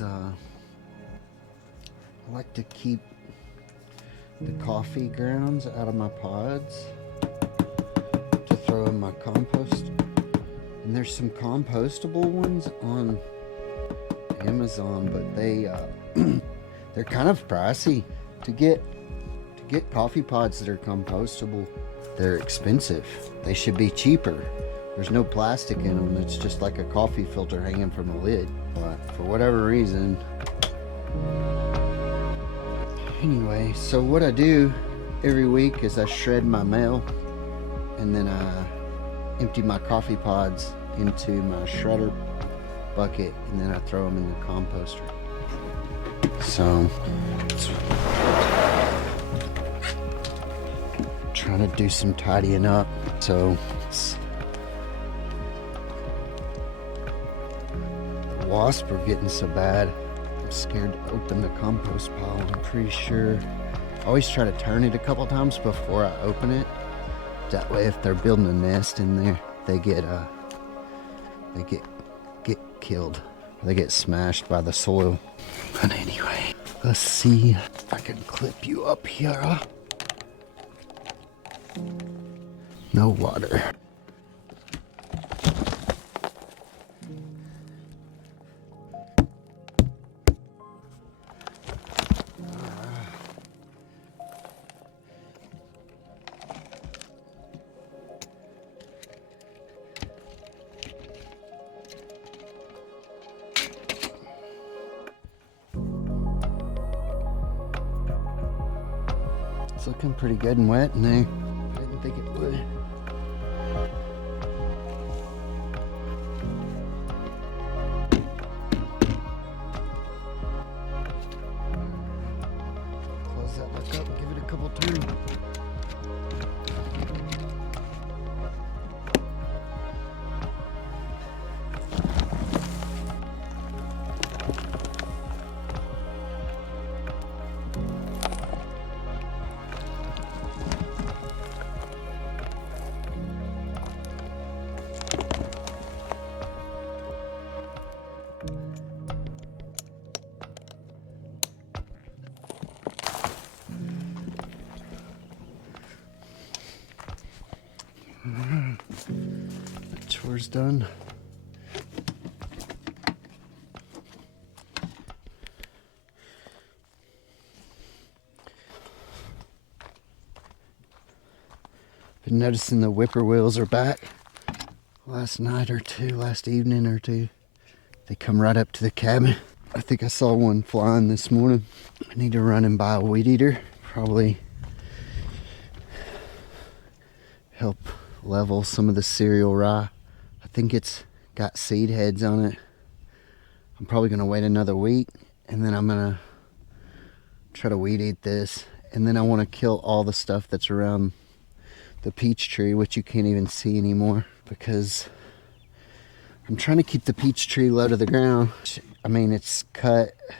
is I like to keep the coffee grounds out of my pods to throw in my compost. And there's some compostable ones on Amazon, but they're kind of pricey to get coffee pods that are compostable. They're expensive. They should be cheaper. There's no plastic in them. It's just like a coffee filter hanging from a lid. But for whatever reason. Anyway, so what I do every week is I shred my mail, and then I empty my coffee pods into my shredder bucket, and then I throw them in the composter. So trying to do some tidying up. So the wasps are getting so bad, I'm scared to open the compost pile. I'm pretty sure I always try to turn it a couple times before I open it. That way if they're building a nest in there, they get killed. They get smashed by the soil. But anyway, let's see if I can clip you up here. No water. It's looking pretty good and wet in there. I didn't think it would. Close that back up and give it a couple turns. The chore's done. Been noticing the whippoorwills are back. Last evening or two. They come right up to the cabin. I think I saw one flying this morning. I need to run and buy a weed eater. Probably help level some of the cereal rye. I think it's got seed heads on it. I'm probably gonna wait another week, and then I'm gonna try to weed eat this, and then I want to kill all the stuff that's around the peach tree, which you can't even see anymore, because I'm trying to keep the peach tree low to the ground. I mean, it's cut. I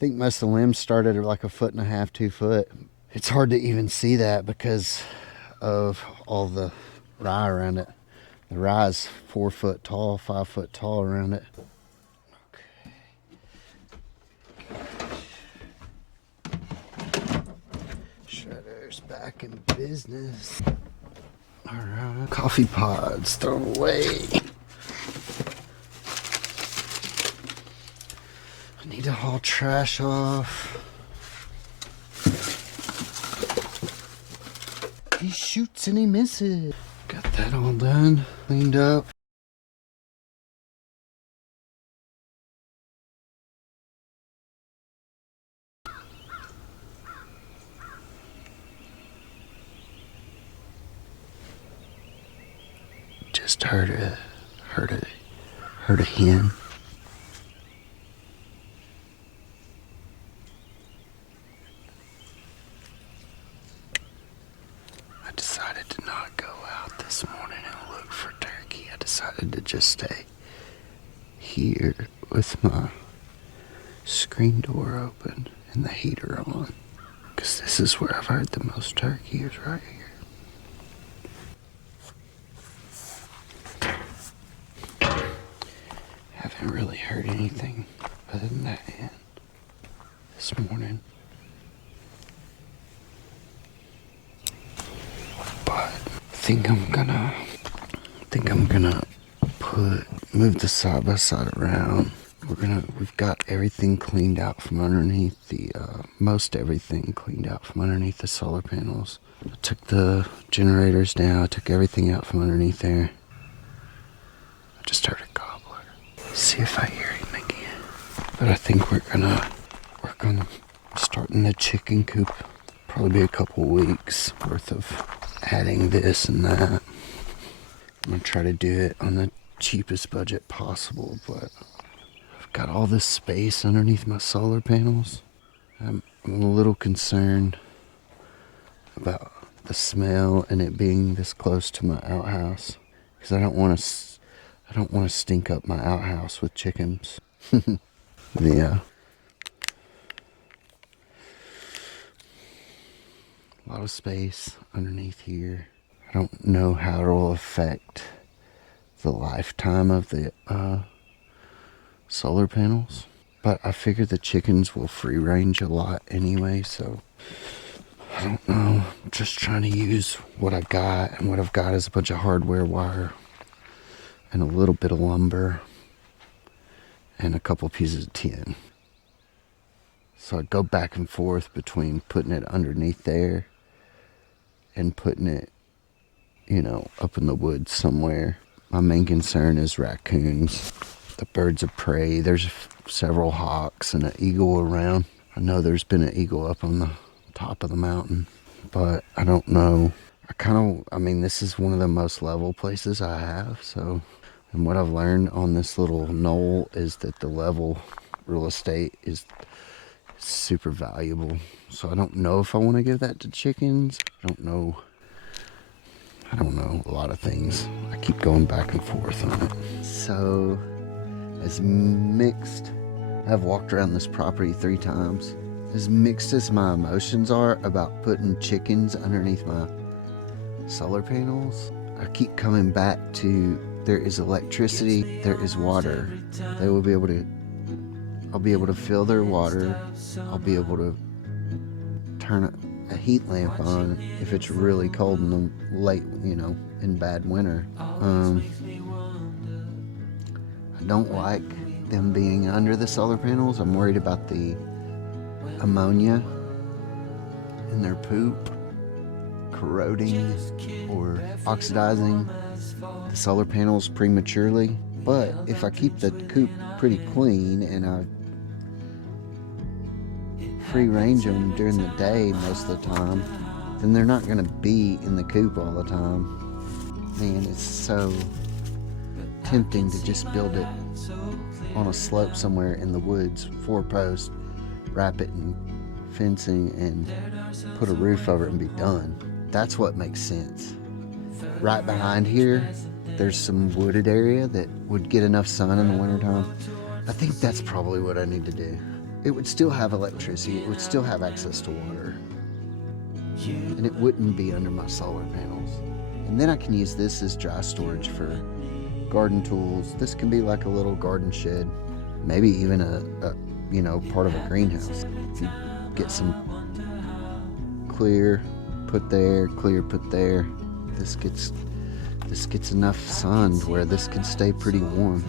think most of the limbs started at like 1.5 feet, 2 foot. It's hard to even see that because of all the rye around it. The rye is 4 foot tall, 5 foot tall around it. Okay. Shredder's back in business. All right, coffee pods thrown away. I need to haul trash off. He shoots and he misses. Got that all done, cleaned up. Just heard a hen. I decided to not go out this morning and look for turkey. I decided to just stay here with my screen door open and the heater on, because this is where I've heard the most turkey is right here. Haven't really heard anything putting that in this morning. But I think I'm gonna move the side by side around. We've got everything cleaned out from underneath most everything cleaned out from underneath the solar panels. I took the generators down, I took everything out from underneath there. I just heard a gobbler. See if I hear him again. But I think we're gonna start in the chicken coop. Probably be a couple weeks worth of adding this and that. I'm gonna try to do it on the cheapest budget possible, but I've got all this space underneath my solar panels. I'm a little concerned about the smell and it being this close to my outhouse, because I don't want to stink up my outhouse with chickens. Yeah. A lot of space underneath here. I don't know how it'll affect the lifetime of the solar panels, but I figure the chickens will free range a lot anyway, so I don't know. I'm just trying to use what I got, and what I've got is a bunch of hardware wire and a little bit of lumber and a couple pieces of tin. So I go back and forth between putting it underneath there and putting it, up in the woods somewhere. My main concern is raccoons, the birds of prey. There's several hawks and an eagle around. I know there's been an eagle up on the top of the mountain, but I don't know. This is one of the most level places I have, so, and what I've learned on this little knoll is that the level real estate is super valuable. So I don't know if I want to give that to chickens. I don't know a lot of things. I keep going back and forth on it. So, as mixed, I've walked around this property 3 times. As mixed as my emotions are about putting chickens underneath my solar panels, I keep coming back to there is electricity, there is water. I'll be able to fill their water. I'll be able to turn a heat lamp on if it's really cold in the late, in bad winter. I don't like them being under the solar panels. I'm worried about the ammonia in their poop corroding or oxidizing the solar panels prematurely. But if I keep the coop pretty clean and I free range them during the day most of the time, then they're not going to be in the coop all the time. Man, it's so tempting to just build it on a slope somewhere in the woods, 4 posts, wrap it in fencing and put a roof over it and be done. That's what makes sense. Right behind here, there's some wooded area that would get enough sun in the wintertime. I think that's probably what I need to do. It would still have electricity, it would still have access to water, and it wouldn't be under my solar panels. And then I can use this as dry storage for garden tools. This can be like a little garden shed, maybe even a part of a greenhouse. If you get some clear, put there, clear, put there, this gets enough sun where this can stay pretty warm,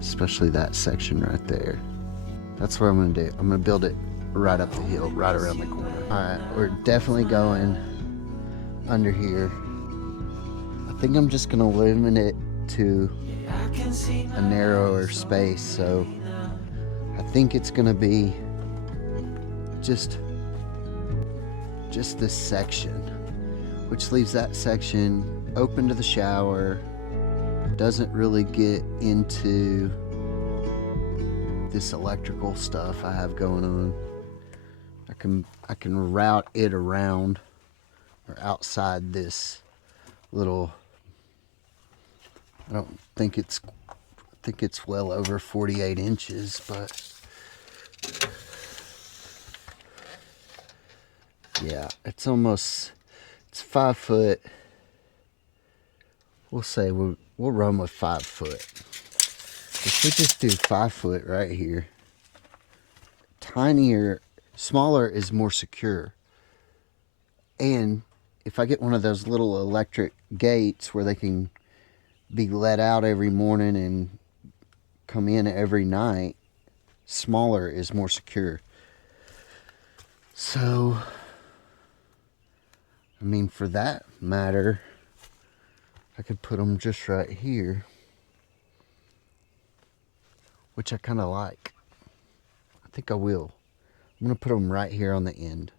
especially that section right there. That's what I'm going to do. I'm going to build it right up the hill, right around the corner. Alright, we're definitely going under here. I think I'm just going to limit it to a narrower space, so I think it's going to be just this section, which leaves that section open to the shower. Doesn't really get into this electrical stuff I have going on. I can route it around or outside this little, I think it's well over 48 inches, but yeah, it's 5 foot. We'll say we'll run with 5 foot. If we just do 5 foot right here, tinier, smaller is more secure. And if I get one of those little electric gates where they can be let out every morning and come in every night, smaller is more secure. So, I mean, for that matter, I could put them just right here, which I kind of like. I think I will. I'm going to put them right here on the end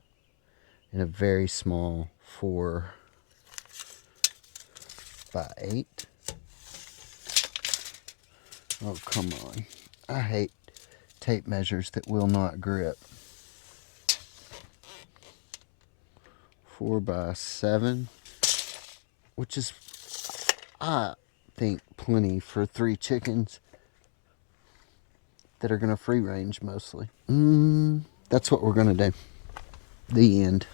in a very small 4 by 8. Oh, come on. I hate tape measures that will not grip. 4 by 7, which is, I think, plenty for 3 chickens that are going to free range mostly. That's what we're going to do. The end.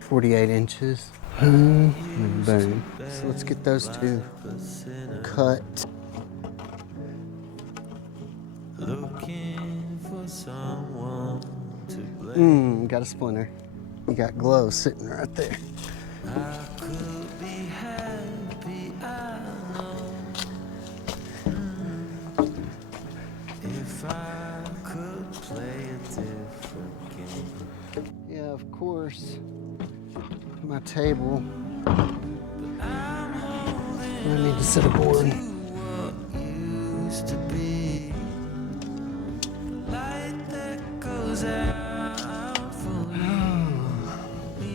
.48 inches. Boom. So let's get those 2 cut. Looking for someone to blame. Got a splinter. You got glow sitting right there. I could be happy, I know. If I could play a different game. Yeah, of course. My table. I need to set a board. What used to be. Light that goes out for me.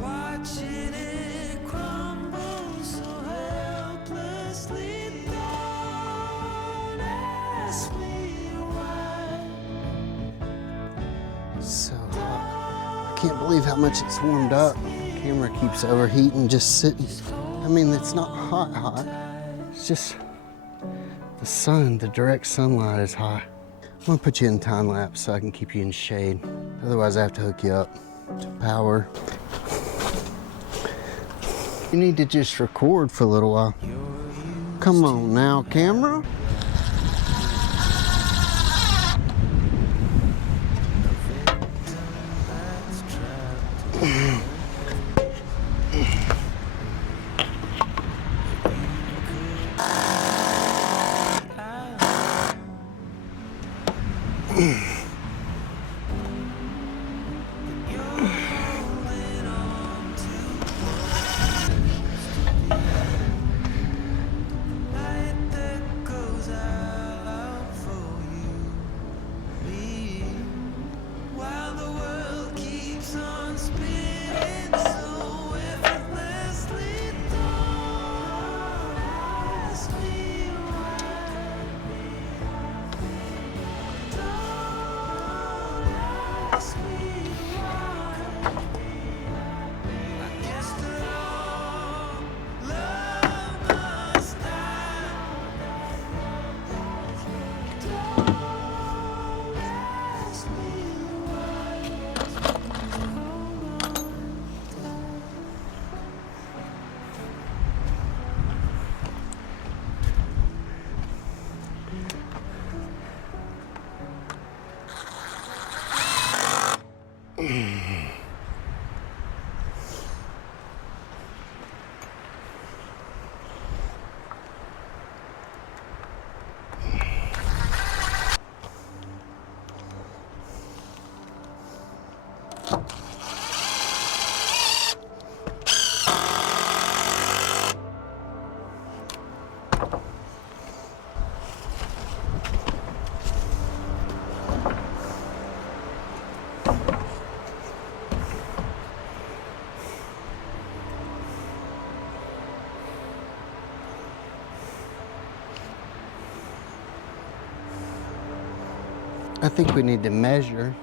Watching it crumble so helplessly. Don't ask me why. So hot. I can't believe how much it's warmed up. The camera keeps overheating just sitting. I mean, it's not hot. It's just the sun, the direct sunlight is hot. I'm gonna put you in time lapse so I can keep you in shade. Otherwise I have to hook you up to power. You need to just record for a little while. Come on now, camera. I think we need to measure.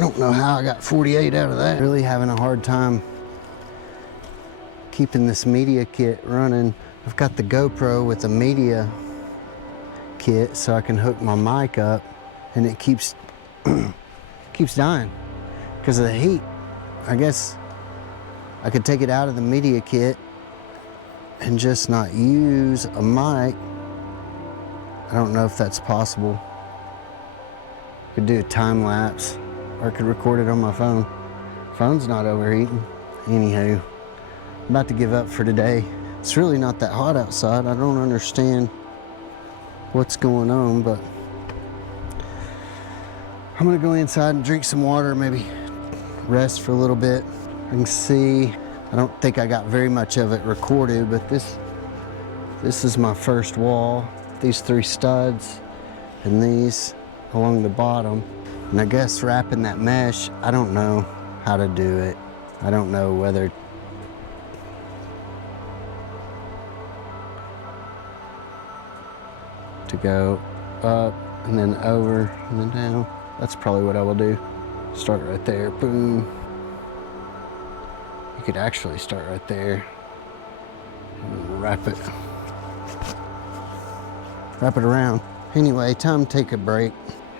don't know how I got 48 out of that. Really having a hard time keeping this media kit running. I've got the GoPro with the media kit so I can hook my mic up, and it keeps keeps dying because of the heat. I guess I could take it out of the media kit and just not use a mic. I don't know if that's possible. I could do a time lapse, or I could record it on my phone. Phone's not overheating. Anywho, I'm about to give up for today. It's really not that hot outside. I don't understand what's going on, but I'm gonna go inside and drink some water, maybe rest for a little bit. I can see, I don't think I got very much of it recorded, but this is my first wall. These 3 studs and these along the bottom. And I guess wrapping that mesh, I don't know how to do it. I don't know whether to go up and then over and then down. That's probably what I will do. Start right there, boom. You could actually start right there and wrap it around. Anyway, time to take a break.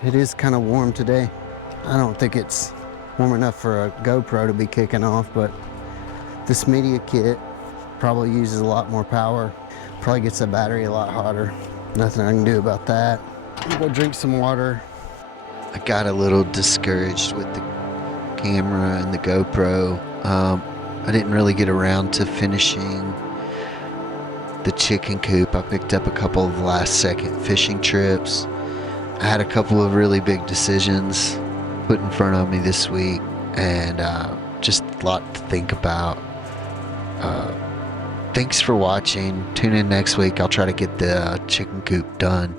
It is kind of warm today. I don't think it's warm enough for a GoPro to be kicking off, but this media kit probably uses a lot more power. Probably gets the battery a lot hotter. Nothing I can do about that. I'm gonna go drink some water. I got a little discouraged with the camera and the GoPro. I didn't really get around to finishing the chicken coop. I picked up a couple of last second fishing trips. I had a couple of really big decisions put in front of me this week, and just a lot to think about. Thanks for watching. Tune in next week. I'll try to get the chicken coop done.